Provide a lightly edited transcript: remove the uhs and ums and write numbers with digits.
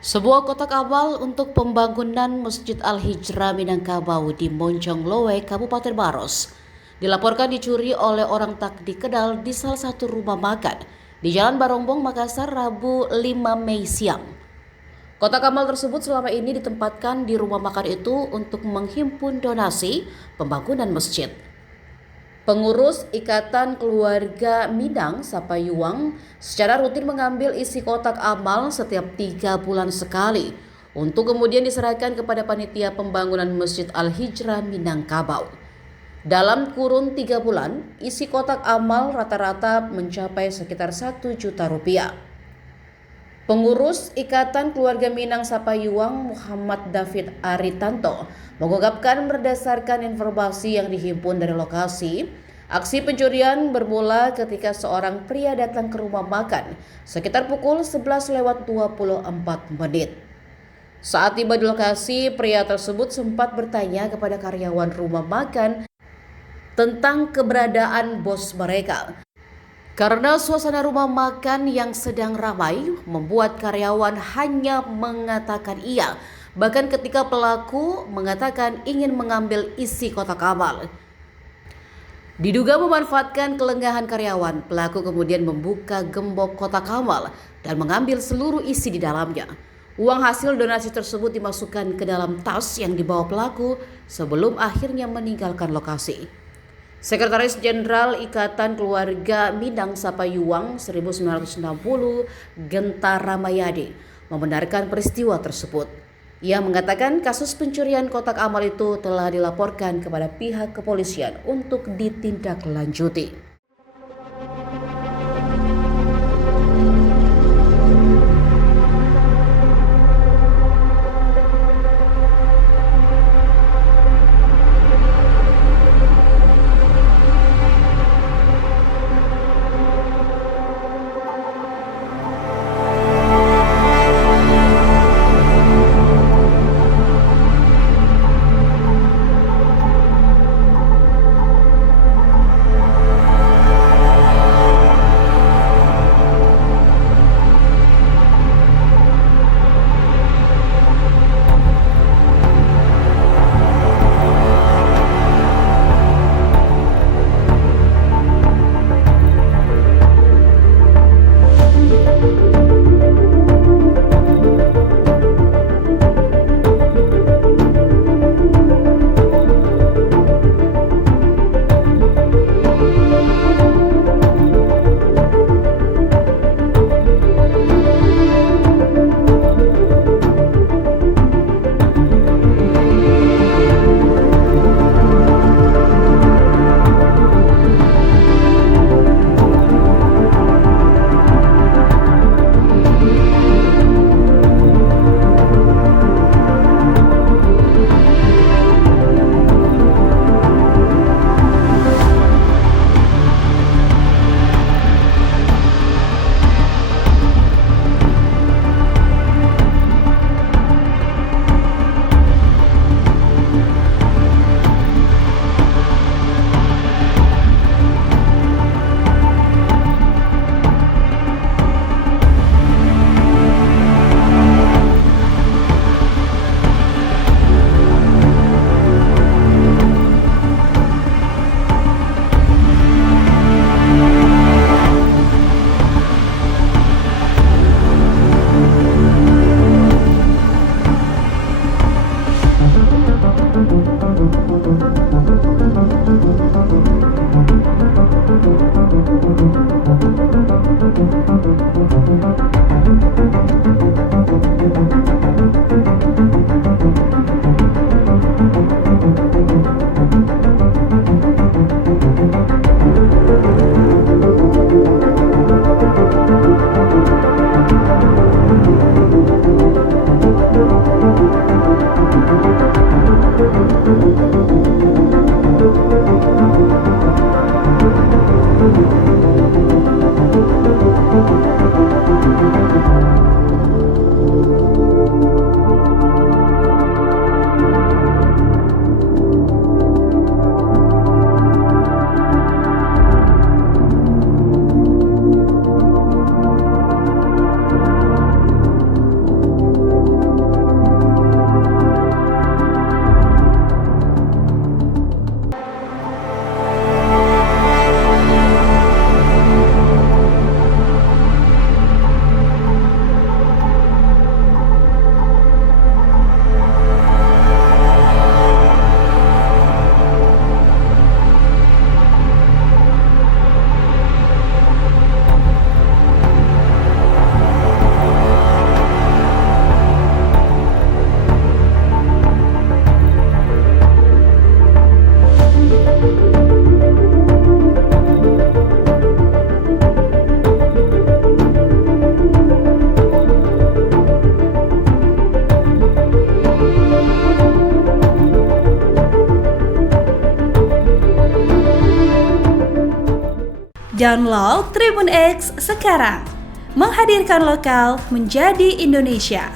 Sebuah kotak amal untuk pembangunan Masjid Al-Hijrah Minangkabau di Monjonglowe, Kabupaten Maros, dilaporkan dicuri oleh orang tak dikenal di salah satu rumah makan di Jalan Barongbong, Makassar, Rabu 5 Mei siang. Kotak amal tersebut selama ini ditempatkan di rumah makan itu untuk menghimpun donasi pembangunan masjid. Pengurus Ikatan Keluarga Minang Sapayuang secara rutin mengambil isi kotak amal setiap 3 bulan sekali untuk kemudian diserahkan kepada panitia pembangunan Masjid Al-Hijrah Minangkabau. Dalam kurun 3 bulan, isi kotak amal rata-rata mencapai sekitar 1 juta rupiah. Pengurus Ikatan Keluarga Minang Sapayuang Muhammad David Aritanto mengungkapkan berdasarkan informasi yang dihimpun dari lokasi, aksi pencurian bermula ketika seorang pria datang ke rumah makan sekitar pukul 11:24. Saat tiba di lokasi, pria tersebut sempat bertanya kepada karyawan rumah makan tentang keberadaan bos mereka. Karena suasana rumah makan yang sedang ramai membuat karyawan hanya mengatakan iya, bahkan ketika pelaku mengatakan ingin mengambil isi kotak amal. Diduga memanfaatkan kelengahan karyawan, pelaku kemudian membuka gembok kotak amal dan mengambil seluruh isi di dalamnya. Uang hasil donasi tersebut dimasukkan ke dalam tas yang dibawa pelaku sebelum akhirnya meninggalkan lokasi. Sekretaris Jenderal Ikatan Keluarga Minang Sapayuang 1960 Genta Ramayadi membenarkan peristiwa tersebut. Ia mengatakan kasus pencurian kotak amal itu telah dilaporkan kepada pihak kepolisian untuk ditindaklanjuti. Download Tribun X sekarang. Menghadirkan lokal menjadi Indonesia.